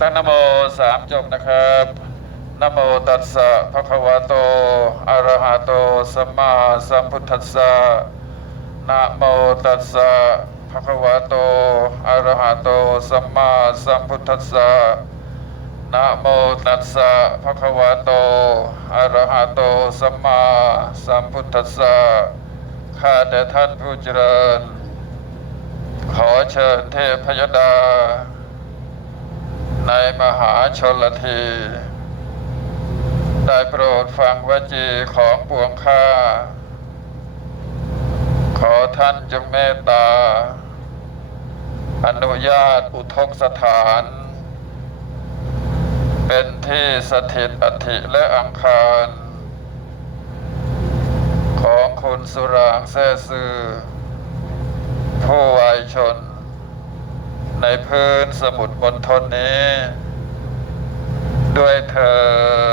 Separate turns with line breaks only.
ตั้งนโมสามจบนะครับนโมตัสสะภะคะวะโตอะระหะโตสัมมาสัมพุทธัสสะนะโมตัสสะภะคะวะโตอะระหะโตสัมมาสัมพุทธัสสะนะโมตัสสะภะคะวะโตอะระหะโตสัมมาสัมพุทธัสสะข้าแต่ท่านผู้เจริญ ขอเชิญเทพยดา ในมหาชนลทีได้โปรดฟังวจีของปวงข้า ขอท่านจงเมตตา อนุญาตอุทกสถาน เป็นที่สถิตอัฐิและอังคาร ของคุณสุรางแซ่ซื่อผู้วายชน ในพื้นสมุทรมณฑลนี้ ด้วยเธอ